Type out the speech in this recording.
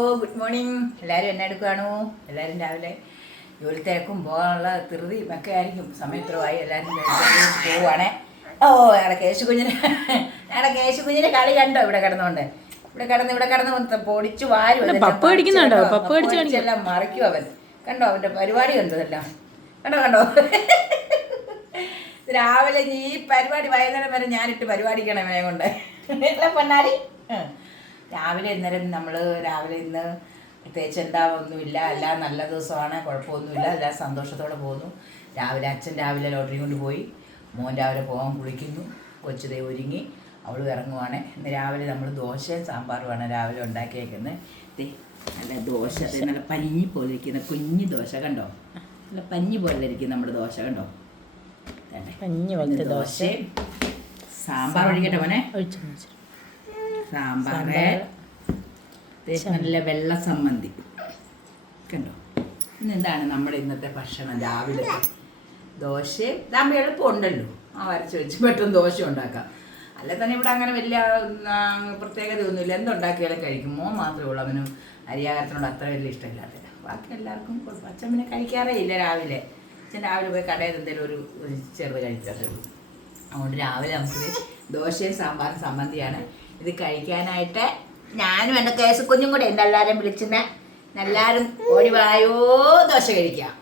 Good morning. എല്ലാവരും എന്നെ എടുക്കുകയാണോ? എല്ലാവരും രാവിലെ ജോലി തിരക്കും പോകാനുള്ള ധൃതിയും ഒക്കെ ആയിരിക്കും. സമയം ഇത്രമായി എല്ലാവരും പോവുകയാണേ. ഓ ഞങ്ങളുടെ കേശുകുഞ്ഞിനെ കളി കണ്ടോ? ഇവിടെ കിടന്ന് പൊടിച്ചു വാരും എല്ലാം മറിക്കും അവൻ. കണ്ടോ അവൻ്റെ പരിപാടി കണ്ടോ? എല്ലാം കണ്ടോ രാവിലെ ഈ പരിപാടി വൈകുന്നേരം വരെ ഞാനിട്ട് പരിപാടിക്കണം ഇവനെ കൊണ്ട്. എല്ലാം പൊന്നാരി. രാവിലെ രാവിലെ ഇന്ന് പ്രത്യേകിച്ച് ഒന്നുമില്ല. എല്ലാം നല്ല ദിവസമാണ്, കുഴപ്പമൊന്നുമില്ല. എല്ലാം സന്തോഷത്തോടെ പോകുന്നു. അച്ഛൻ രാവിലെ ലോട്ടറി കൊണ്ട് പോയി, മോൻ രാവിലെ പോകാൻ കുളിക്കുന്നു, കൊച്ചുതേ ഒരുങ്ങി അവൾ ഇറങ്ങുവാണ്. ഇന്ന് രാവിലെ നമ്മൾ ദോശയും സാമ്പാറുമാണ് രാവിലെ ഉണ്ടാക്കിയേക്കുന്നത്. നല്ല ദോശ, നല്ല പഞ്ഞി പോലെ ഇരിക്കുന്ന കുഞ്ഞു ദോശ കണ്ടോ? നല്ല പഞ്ഞി പോലെ ഇരിക്കും നമ്മുടെ ദോശ കണ്ടോ? ദോശ സാമ്പാർ ഒഴിക്കട്ടെ മോനെ. സാമ്പാറ്, നല്ല വെള്ള സമ്മന്തി കണ്ടോ? ഇന്നെന്താണ് നമ്മുടെ ഇന്നത്തെ ഭക്ഷണം? രാവിലെ ദോശ ഇതാകുമ്പോൾ എളുപ്പമുണ്ടല്ലോ, വരച്ച് വെച്ച് പെട്ടെന്ന് ദോശ ഉണ്ടാക്കാം. അല്ലെ തന്നെ ഇവിടെ അങ്ങനെ വലിയ പ്രത്യേകതയൊന്നുമില്ല. എന്തുണ്ടാക്കിയാലും കഴിക്കും. മോൻ മാത്രമേ ഉള്ളൂ അവന് അരിയാഹാരത്തിനോട് അത്ര വലിയ ഇഷ്ടമില്ലാത്തില്ല. ബാക്കി എല്ലാവർക്കും കുഴപ്പം. അച്ഛൻ പിന്നെ കഴിക്കാറേ ഇല്ല രാവിലെ. അച്ഛൻ രാവിലെ പോയി കടയിൽ എന്തെങ്കിലും ഒരു ചെറുത് കഴിക്കാറേ ഉള്ളൂ. അതുകൊണ്ട് രാവിലെ നമുക്ക് ദോശയും സാമ്പാറും സമ്മന്തിയാണ്. ഇത് കഴിക്കാനായിട്ട് ഞാനും എൻ്റെ കേസ് കുഞ്ഞും കൂടെ ഉണ്ട്. എല്ലാവരും വിളിച്ചിരുന്ന എല്ലാവരും ഓടി വായോ ദോശ കഴിക്കാം.